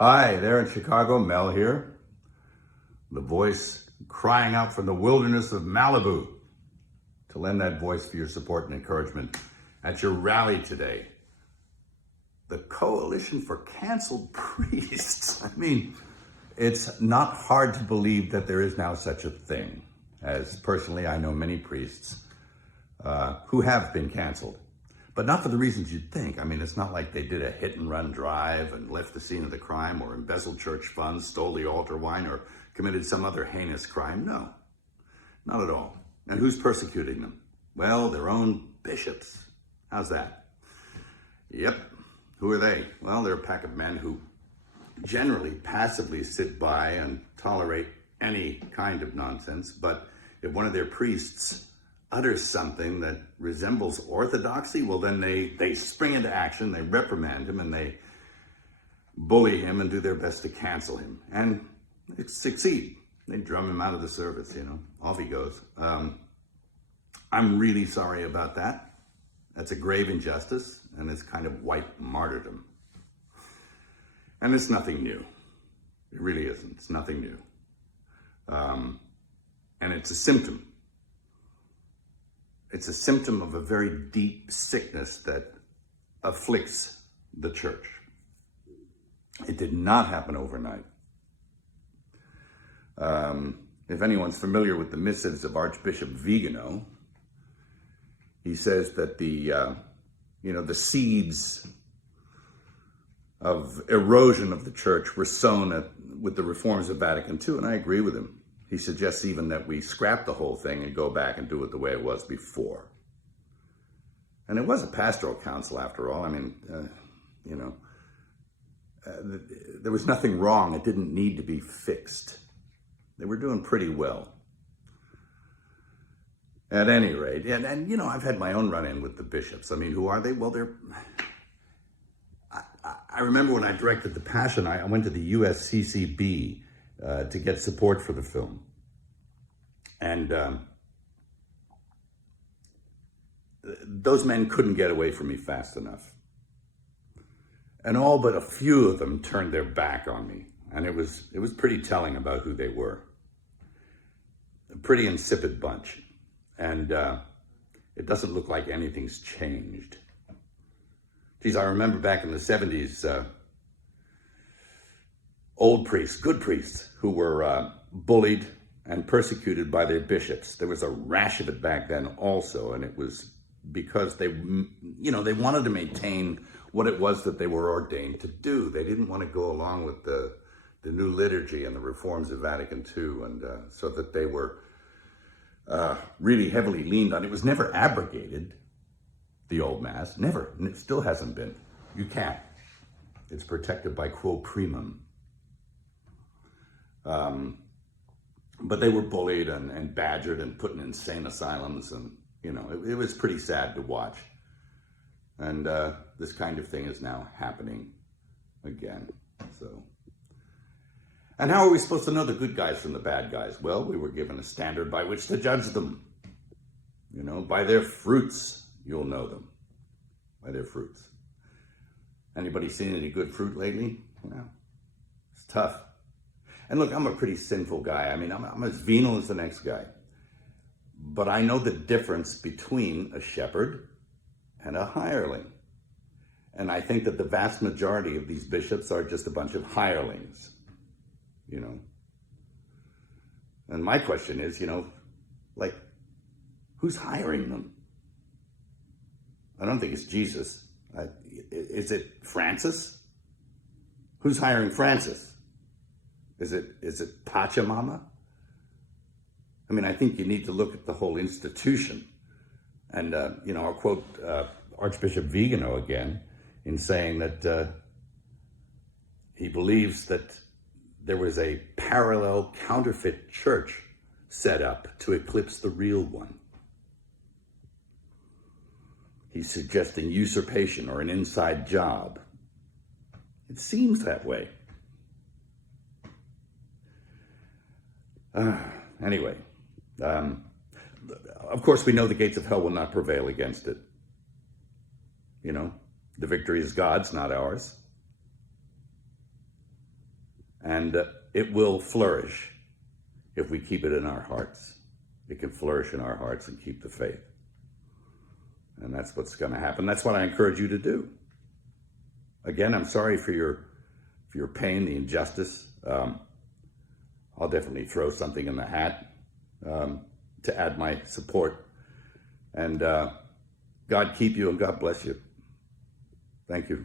Hi, there in Chicago, Mel here. The voice crying out from the wilderness of Malibu to lend that voice for your support and encouragement at your rally today. The Coalition for Canceled Priests. It's not hard to believe that there is now such a thing, as personally I know many priests who have been canceled. But not for the reasons you'd think. It's not like they did a hit and run drive and left the scene of the crime or embezzled church funds, stole the altar wine, or committed some other heinous crime. No, not at all. And who's persecuting them? Well, their own bishops. How's that? Yep. Who are they? Well, they're a pack of men who generally passively sit by and tolerate any kind of nonsense. But if one of their priests utters something that resembles orthodoxy, well, then they spring into action, they reprimand him, and they bully him and do their best to cancel him. And it succeed. They drum him out of the service, off he goes. I'm really sorry about that. That's a grave injustice, and it's kind of white martyrdom. And it's nothing new. It really isn't. It's nothing new. And it's a symptom. It's a symptom of a very deep sickness that afflicts the church. It did not happen overnight. If anyone's familiar with the missives of Archbishop Vigano, he says that the seeds of erosion of the church were sown with the reforms of Vatican II, and I agree with him. He suggests even that we scrap the whole thing and go back and do it the way it was before. And it was a pastoral council after all. There was nothing wrong. It didn't need to be fixed. They were doing pretty well. At any rate, and I've had my own run-in with the bishops. Who are they? Well, I remember when I directed The Passion, I went to the USCCB to get support for the film. And those men couldn't get away from me fast enough. And all but a few of them turned their back on me. And it was pretty telling about who they were. A pretty insipid bunch. And it doesn't look like anything's changed. Geez, I remember back in the 70s, old priests, good priests, who were bullied and persecuted by their bishops. There was a rash of it back then also, and it was because they wanted to maintain what it was that they were ordained to do. They didn't want to go along with the new liturgy and the reforms of Vatican II, and so that they were really heavily leaned on. It was never abrogated, the old Mass, never, and it still hasn't been. You can't. It's protected by quo primum. But they were bullied and badgered and put in insane asylums, and it was pretty sad to watch. And this kind of thing is now happening again. And how are we supposed to know the good guys from the bad guys? Well, we were given a standard by which to judge them. By their fruits, you'll know them. By their fruits. Anybody seen any good fruit lately? No. It's tough. And look, I'm a pretty sinful guy. I'm as venal as the next guy. But I know the difference between a shepherd and a hireling. And I think that the vast majority of these bishops are just a bunch of hirelings. And my question is, who's hiring them? I don't think it's Jesus. Is it Francis? Who's hiring Francis? Is it Pachamama? I think you need to look at the whole institution. And, I'll quote Archbishop Vigano again in saying that he believes that there was a parallel counterfeit church set up to eclipse the real one. He's suggesting usurpation or an inside job. It seems that way. Anyway, of course, we know the gates of hell will not prevail against it. The victory is God's, not ours. And it will flourish if we keep it in our hearts. It can flourish in our hearts and keep the faith. And that's what's going to happen. That's what I encourage you to do. Again, I'm sorry for your pain, the injustice. I'll definitely throw something in the hat to add my support. And God keep you and God bless you. Thank you.